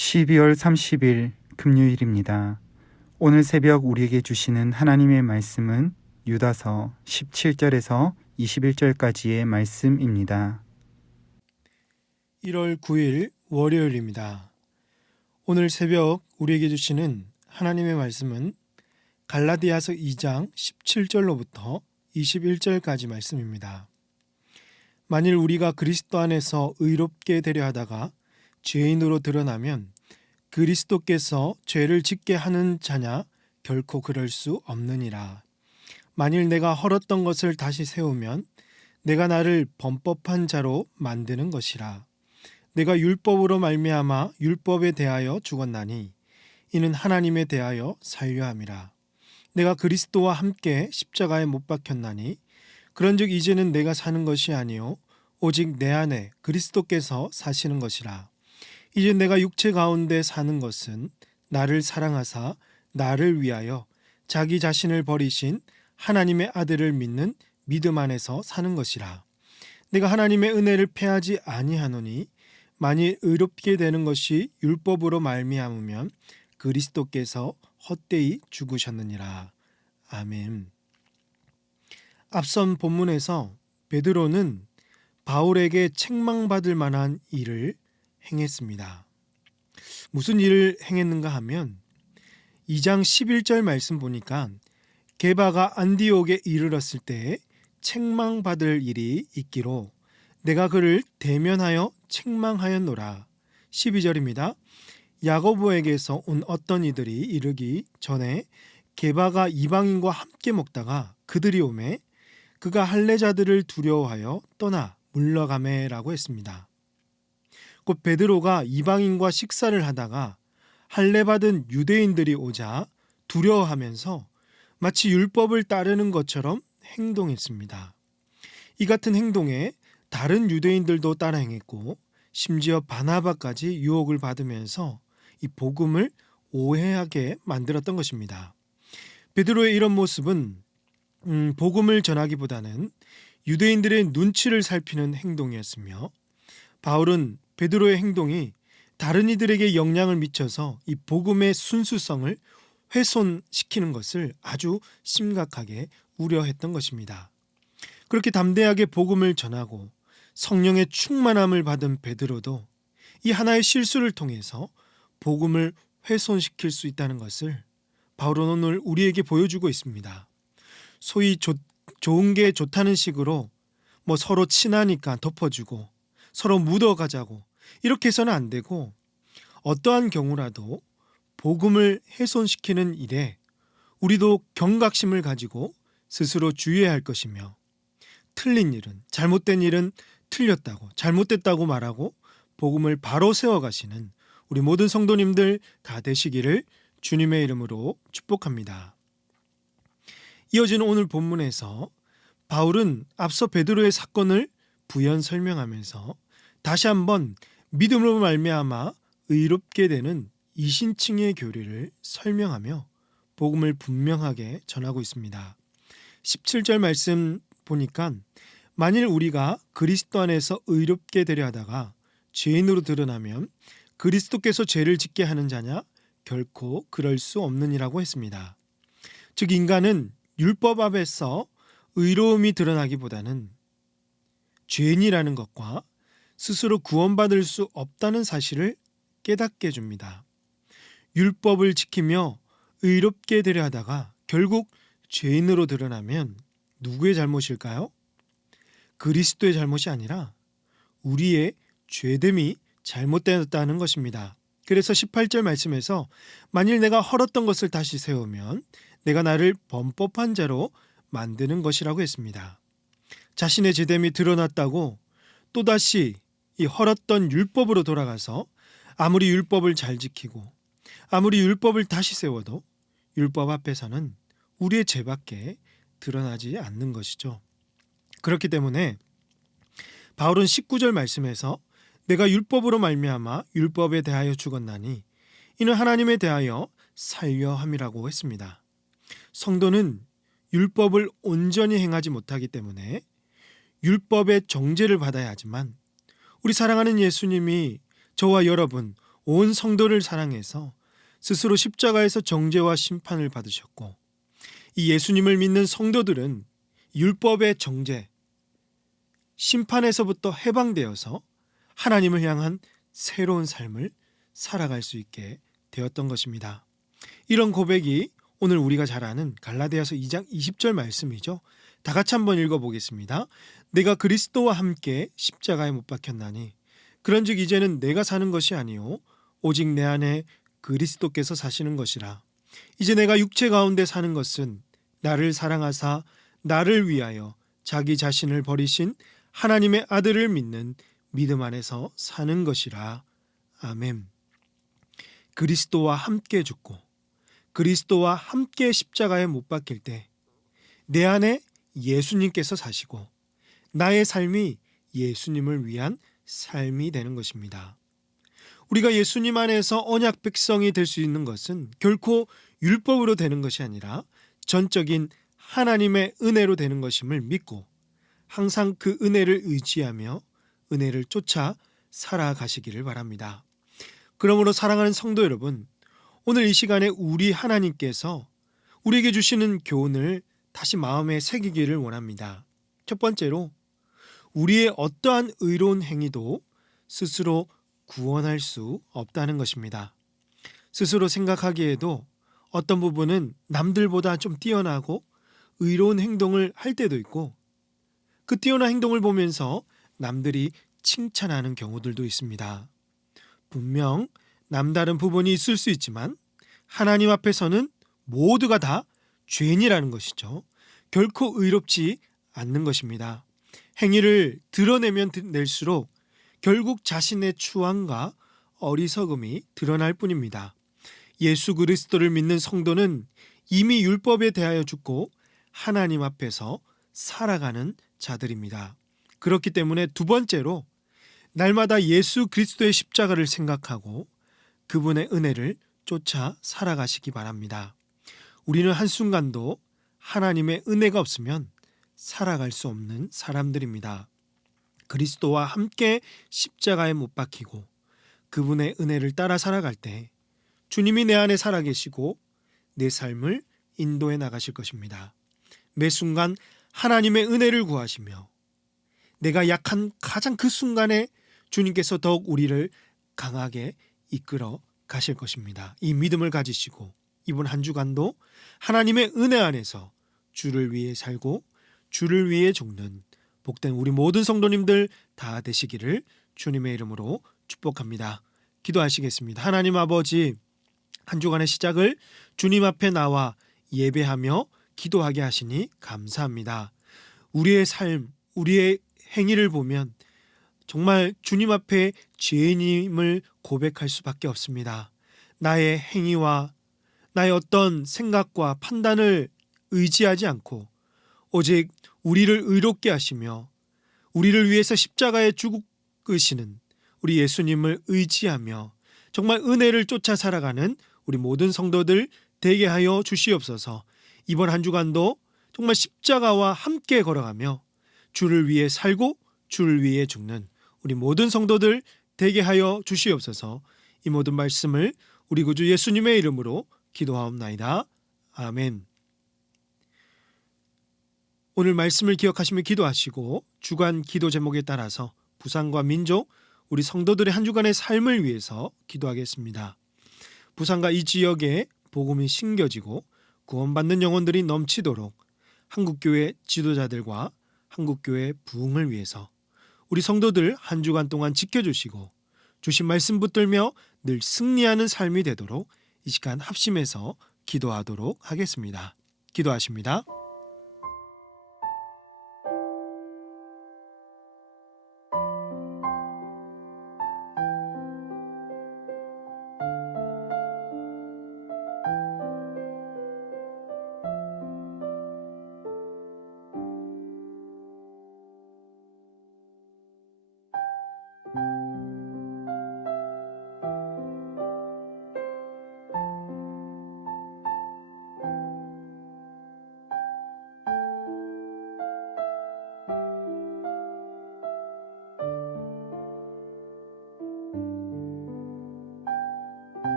12월 30일 금요일입니다. 오늘 새벽 우리에게 주시는 하나님의 말씀은 유다서 17절에서 21절까지의 말씀입니다. 1월 9일 월요일입니다. 오늘 새벽 우리에게 주시는 하나님의 말씀은 갈라디아서 2장 17절로부터 21절까지 말씀입니다. 만일 우리가 그리스도 안에서 의롭게 되려 하다가 죄인으로 드러나면 그리스도께서 죄를 짓게 하는 자냐? 결코 그럴 수 없느니라. 만일 내가 헐었던 것을 다시 세우면 내가 나를 범법한 자로 만드는 것이라. 내가 율법으로 말미암아 율법에 대하여 죽었나니 이는 하나님에 대하여 살려 함이라. 내가 그리스도와 함께 십자가에 못 박혔나니 그런즉 이제는 내가 사는 것이 아니요 오직 내 안에 그리스도께서 사시는 것이라. 이제 내가 육체 가운데 사는 것은 나를 사랑하사 나를 위하여 자기 자신을 버리신 하나님의 아들을 믿는 믿음 안에서 사는 것이라. 내가 하나님의 은혜를 패하지 아니하노니 만일 의롭게 되는 것이 율법으로 말미암으면 그리스도께서 헛되이 죽으셨느니라. 아멘. 앞선 본문에서 베드로는 바울에게 책망받을 만한 일을 행했습니다. 무슨 일을 행했는가 하면 2장 11절 말씀 보니까 게바가 안디옥에 이르렀을 때에 책망받을 일이 있기로 내가 그를 대면하여 책망하였노라. 12절입니다. 야고보에게서 온 어떤 이들이 이르기 전에 게바가 이방인과 함께 먹다가 그들이 오매 그가 할례자들을 두려워하여 떠나 물러가매라고 했습니다. 곧 베드로가 이방인과 식사를 하다가 할례받은 유대인들이 오자 두려워하면서 마치 율법을 따르는 것처럼 행동했습니다. 이 같은 행동에 다른 유대인들도 따라 행했고 심지어 바나바까지 유혹을 받으면서 이 복음을 오해하게 만들었던 것입니다. 베드로의 이런 모습은 복음을 전하기보다는 유대인들의 눈치를 살피는 행동이었으며 바울은 베드로의 행동이 다른 이들에게 영향을 미쳐서 이 복음의 순수성을 훼손시키는 것을 아주 심각하게 우려했던 것입니다. 그렇게 담대하게 복음을 전하고 성령의 충만함을 받은 베드로도 이 하나의 실수를 통해서 복음을 훼손시킬 수 있다는 것을 바울은 오늘 우리에게 보여주고 있습니다. 소위 좋은 게 좋다는 식으로 서로 친하니까 덮어주고 서로 묻어가자고 이렇게 해서는 안 되고 어떠한 경우라도 복음을 훼손시키는 일에 우리도 경각심을 가지고 스스로 주의해야 할 것이며 틀린 일은 잘못된 일은 틀렸다고 잘못됐다고 말하고 복음을 바로 세워가시는 우리 모든 성도님들 다 되시기를 주님의 이름으로 축복합니다. 이어지는 오늘 본문에서 바울은 앞서 베드로의 사건을 부연 설명하면서 다시 한번 믿음으로 말미암아 의롭게 되는 이신층의 교리를 설명하며 복음을 분명하게 전하고 있습니다. 17절 말씀 보니까 만일 우리가 그리스도 안에서 의롭게 되려 하다가 죄인으로 드러나면 그리스도께서 죄를 짓게 하는 자냐? 결코 그럴 수 없느니라고 했습니다. 즉 인간은 율법 앞에서 의로움이 드러나기보다는 죄인이라는 것과 스스로 구원받을 수 없다는 사실을 깨닫게 해줍니다. 율법을 지키며 의롭게 되려 하다가 결국 죄인으로 드러나면 누구의 잘못일까요? 그리스도의 잘못이 아니라 우리의 죄됨이 잘못되었다는 것입니다. 그래서 18절 말씀에서 만일 내가 헐었던 것을 다시 세우면 내가 나를 범법한 자로 만드는 것이라고 했습니다. 자신의 죄됨이 드러났다고 또다시 이 헐었던 율법으로 돌아가서 아무리 율법을 잘 지키고 아무리 율법을 다시 세워도 율법 앞에서는 우리의 죄밖에 드러나지 않는 것이죠. 그렇기 때문에 바울은 19절 말씀에서 내가 율법으로 말미암아 율법에 대하여 죽었나니 이는 하나님에 대하여 살려 함이라고 했습니다. 성도는 율법을 온전히 행하지 못하기 때문에 율법의 정죄를 받아야 하지만 우리 사랑하는 예수님이 저와 여러분 온 성도를 사랑해서 스스로 십자가에서 정죄와 심판을 받으셨고, 이 예수님을 믿는 성도들은 율법의 정죄, 심판에서부터 해방되어서 하나님을 향한 새로운 삶을 살아갈 수 있게 되었던 것입니다. 이런 고백이 오늘 우리가 잘 아는 갈라디아서 2장 20절 말씀이죠. 다 같이 한번 읽어보겠습니다. 내가 그리스도와 함께 십자가에 못 박혔나니 그런즉 이제는 내가 사는 것이 아니요 오직 내 안에 그리스도께서 사시는 것이라. 이제 내가 육체 가운데 사는 것은 나를 사랑하사 나를 위하여 자기 자신을 버리신 하나님의 아들을 믿는 믿음 안에서 사는 것이라. 아멘. 그리스도와 함께 죽고 그리스도와 함께 십자가에 못 박힐 때 내 안에 예수님께서 사시고 나의 삶이 예수님을 위한 삶이 되는 것입니다. 우리가 예수님 안에서 언약 백성이 될 수 있는 것은 결코 율법으로 되는 것이 아니라 전적인 하나님의 은혜로 되는 것임을 믿고 항상 그 은혜를 의지하며 은혜를 쫓아 살아가시기를 바랍니다. 그러므로 사랑하는 성도 여러분, 오늘 이 시간에 우리 하나님께서 우리에게 주시는 교훈을 다시 마음에 새기기를 원합니다. 첫 번째로, 우리의 어떠한 의로운 행위도 스스로 구원할 수 없다는 것입니다. 스스로 생각하기에도 어떤 부분은 남들보다 좀 뛰어나고 의로운 행동을 할 때도 있고, 그 뛰어난 행동을 보면서 남들이 칭찬하는 경우들도 있습니다. 분명 남다른 부분이 있을 수 있지만 하나님 앞에서는 모두가 다 죄인이라는 것이죠. 결코 의롭지 않는 것입니다. 행위를 드러내면 낼수록 결국 자신의 추함과 어리석음이 드러날 뿐입니다. 예수 그리스도를 믿는 성도는 이미 율법에 대하여 죽고 하나님 앞에서 살아가는 자들입니다. 그렇기 때문에 두 번째로, 날마다 예수 그리스도의 십자가를 생각하고 그분의 은혜를 쫓아 살아가시기 바랍니다. 우리는 한순간도 하나님의 은혜가 없으면 살아갈 수 없는 사람들입니다. 그리스도와 함께 십자가에 못 박히고 그분의 은혜를 따라 살아갈 때 주님이 내 안에 살아계시고 내 삶을 인도해 나가실 것입니다. 매 순간 하나님의 은혜를 구하시며 내가 약한 가장 그 순간에 주님께서 더욱 우리를 강하게 이끌어 가실 것입니다. 이 믿음을 가지시고 이번 한 주간도 하나님의 은혜 안에서 주를 위해 살고 주를 위해 죽는 복된 우리 모든 성도님들 다 되시기를 주님의 이름으로 축복합니다. 기도하시겠습니다. 하나님 아버지, 한 주간의 시작을 주님 앞에 나와 예배하며 기도하게 하시니 감사합니다. 우리의 삶, 우리의 행위를 보면 정말 주님 앞에 죄인임을 고백할 수밖에 없습니다. 나의 행위와 나의 어떤 생각과 판단을 의지하지 않고 오직 우리를 의롭게 하시며 우리를 위해서 십자가에 죽으시는 우리 예수님을 의지하며 정말 은혜를 쫓아 살아가는 우리 모든 성도들 되게 하여 주시옵소서. 이번 한 주간도 정말 십자가와 함께 걸어가며 주를 위해 살고 주를 위해 죽는 우리 모든 성도들 되게 하여 주시옵소서. 이 모든 말씀을 우리 구주 예수님의 이름으로 기도하옵나이다. 아멘. 오늘 말씀을 기억하시며 기도하시고 주간 기도 제목에 따라서 부산과 민족, 우리 성도들의 한 주간의 삶을 위해서 기도하겠습니다. 부산과 이 지역에 복음이 심겨지고 구원받는 영혼들이 넘치도록 한국교회 지도자들과 한국교회 부흥을 위해서 우리 성도들 한 주간 동안 지켜주시고 주신 말씀 붙들며 늘 승리하는 삶이 되도록 이 시간 합심해서 기도하도록 하겠습니다. 기도하십니다.